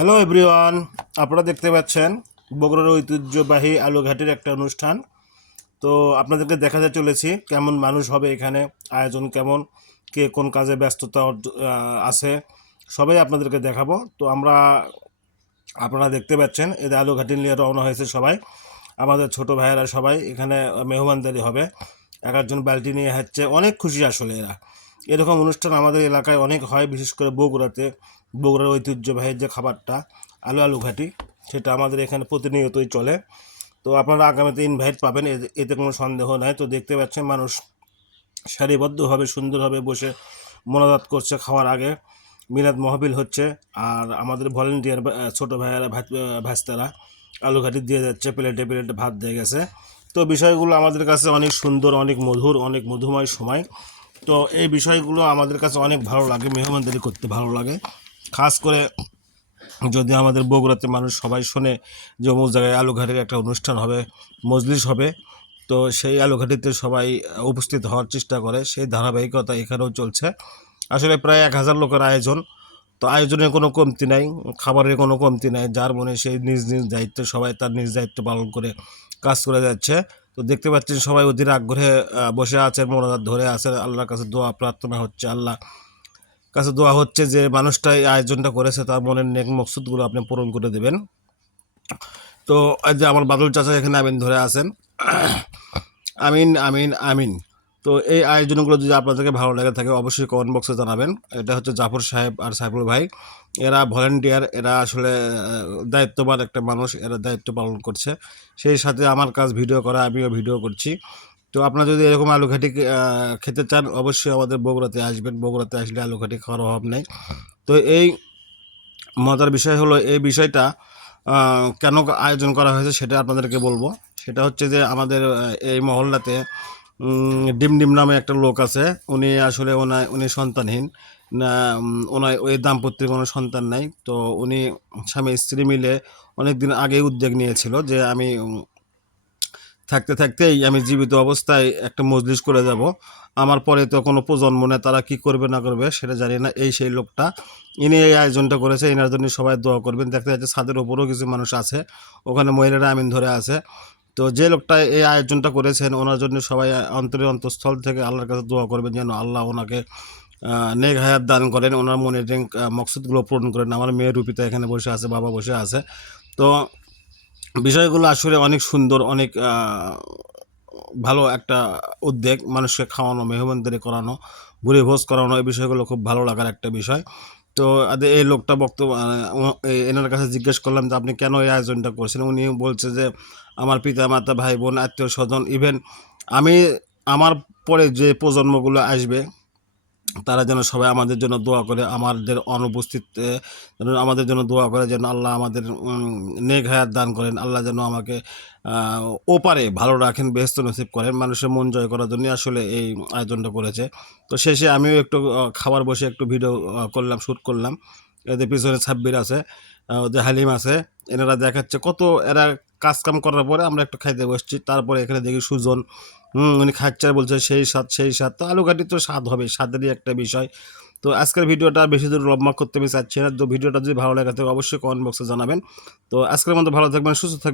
Hello everyone, আপনারা দেখতে পাচ্ছেন বগুড়ার ঐতিহ্যবাহী আলুঘাটের একটা অনুষ্ঠান। তো আপনাদেরকে দেখাতে চলেছি কেমন মানুষ হবে এখানে, আয়োজন কেমন, কে কোন কাজে ব্যস্ততা আছে, সবাই আপনাদেরকে দেখাবো। তো আপনারা দেখতে পাচ্ছেন এদের আলুঘাটি নিয়ে রওনা হয়েছে সবাই। আমাদের ছোট ভাইয়েরা সবাই এখানে মেহমানদারি হবে, এক একজন বালতি নিয়ে হচ্ছে। অনেক খুশি আসলে এরা। এরকম অনুষ্ঠান আমাদের এলাকায় অনেক হয়, বিশেষ করে বগুড়াতে। বগুড়ার ঐতিহ্যবাহী যে খাবারটা আলুঘাটি, সেটা আমাদের এখানে প্রতিনিয়তই চলে। তো আপনারা আগামীতে ইনভাইট পাবেন, এতে কোনো সন্দেহ নাই। তো দেখতে পাচ্ছেন মানুষ সারিবদ্ধভাবে সুন্দরভাবে বসে মোনাজাত করছে খাওয়ার আগে। মিলাদ মাহফিল হচ্ছে, আর আমাদের ভলেন্টিয়ার ছোটো ভাইয়েরা ভাস্তারা আলুঘাটি দিয়ে যাচ্ছে, প্লেটে প্লেটে ভাত দিয়ে গেছে। তো বিষয়গুলো আমাদের কাছে অনেক সুন্দর, অনেক মধুর, অনেক মধুময় সময়। তো এই বিষয়গুলো আমাদের কাছে অনেক ভালো লাগে, মেহমানদারি করতে ভালো লাগে। খাস করে যদি আমাদের বগুড়াতে মানুষ সবাই শোনে যে অমুক জায়গায় আলুঘাটির একটা অনুষ্ঠান হবে, মজলিস হবে, তো সেই আলুঘাটিতে সবাই উপস্থিত হওয়ার চেষ্টা করে। সেই ধারাবাহিকতা এখানেও চলছে। আসলে প্রায় 1000 লোকের আয়োজন। তো আয়োজনের কোনো কমতি নাই, খাবারের কোনো কমতি নাই। যার মনে সেই নিজ নিজ দায়িত্ব, সবাই তার নিজ দায়িত্ব পালন করে কাজ করে যাচ্ছে। তো দেখতে পাচ্ছেন সবাই অধীর আগ্রহে বসে আছেন, মোনাজাত ধরে আছেন। আল্লাহর কাছে দোয়া প্রার্থনা হচ্ছে, আল্লাহ কাছে দোয়া হচ্ছে যে মানুষটা এই আয়োজনটা করেছে তার মনের নেক মকসুদগুলো আপনি পূরণ করে দেবেন। তো আজ যে আমার বাদল চাচা এখানে আমিন ধরে আছেন, আমিন আমিন আমিন। তো এই আয়োজনগুলো যদি আপনাদেরকে ভালো লাগে থাকে অবশ্যই কমেন্ট বক্সে জানাবেন। এটা হচ্ছে জাফর সাহেব আর সাইফুল ভাই, এরা ভলেন্টিয়ার, এরা আসলে দায়িত্ববান একটা মানুষ, এরা দায়িত্ব পালন করছে। সেই সাথে আমার কাজ ভিডিও করা, আমিও ভিডিও করছি। তো আপনারা যদি এরকম আলুঘাটি খেতে চান অবশ্যই আমাদের বগুড়াতে আসবেন। বগুড়াতে আসলে আলুঘাটি খাওয়ার অভাব নেই। তো এই মজার বিষয় হলো, এই বিষয়টা কেন আয়োজন করা হয়েছে সেটা আপনাদেরকে বলবো। সেটা হচ্ছে যে আমাদের এই মহল্লাতে ডিমডিম নামে একটা লোক আছে। উনি আসলে উনি সন্তানহীন না, ওনার ওই দাম্পত্যের কোনো সন্তান নাই। তো উনি স্বামী স্ত্রী মিলে অনেক দিন আগে উদ্যোগ নিয়েছিল যে আমি থাকতে থাকতেই আমি জীবিত অবস্থায় একটা মজলিস করে যাব। আমার পরে তো কোনো প্রজন্ম নেই, তারা কি করবে না করবে সেটা জানি না। এই সেই লোকটা, ইনি এই আয়োজনটা করেছে। এনার জন্য সবাই দোয়া করবেন। দেখতে যাচ্ছে ছাদের উপরেও কিছু মানুষ আছে, ওখানে মহিলারা আমিন ধরে আছে। তো যে লোকটা এই আয়োজনটা করেছেন ওনার জন্য সবাই অন্তঃস্থল থেকে আল্লাহর কাছে দোয়া করবেন যেন আল্লাহ ওনাকে নেক হায়াত দান করেন, ওনার মনের মকসুদগুলো পূরণ করেন। আমার মেয়ে রূপিতা এখানে বসে আছে, বাবা বসে আছে। তো বিষয়গুলো আসলে অনেক সুন্দর, অনেক ভালো একটা উদ্যোগ। মানুষকে খাওয়ানো, মেহমানদারি করানো, ভোজ করানো, এই বিষয়গুলো খুব ভালো লাগার একটা বিষয়। তো এই লোকটা বক্তব্য এনার কাছে জিজ্ঞেস করলাম যে আপনি কেন এই আয়োজনটা করছেন। উনি বলছে যে আমার পিতা মাতা, ভাই বোন, আত্মীয় স্বজন, ইভেন আমি, আমার পরে যে প্রজন্মগুলো আসবে তারা যেন সবাই আমাদের জন্য দোয়া করে, আমাদের অনুপস্থিতিতে যেন আমাদের জন্য দোয়া করে, যেন আল্লাহ আমাদের নেক হায়াত দান করেন। আল্লাহ যেন আমাকে ওপারে ভালো রাখেন, বেহেশত নসিব করেন। মানুষের মন জয় করার জন্য আসলে এই আয়োজনটা করেছে। তো শেষে আমিও একটু খাবার বসে একটু ভিডিও করলাম, শ্যুট করলাম। এদের পিছনে সাব্বির আছে, ওদের হালিম আছে, এনারা দেখাচ্ছে কত। এরা কাজকাম করার পরে আমরা একটু খাইতে বসছি, তারপরে এখানে দেখি সুজন উনি খাচ্ছে আর বলছে সেই স্বাদ সেই স্বাদ। তো আলুঘাটি তো স্বাদ হবে, স্বাদেরই একটা বিষয়। তো আজকের ভিডিওটা বেশি দূর লম্বা করতে আমি চাচ্ছি না। তো ভিডিওটা যদি ভালো লাগে থাকে অবশ্যই কমেন্ট বক্সে জানাবেন। তো আজকের মতো ভালো থাকবেন, সুস্থ থাকবেন।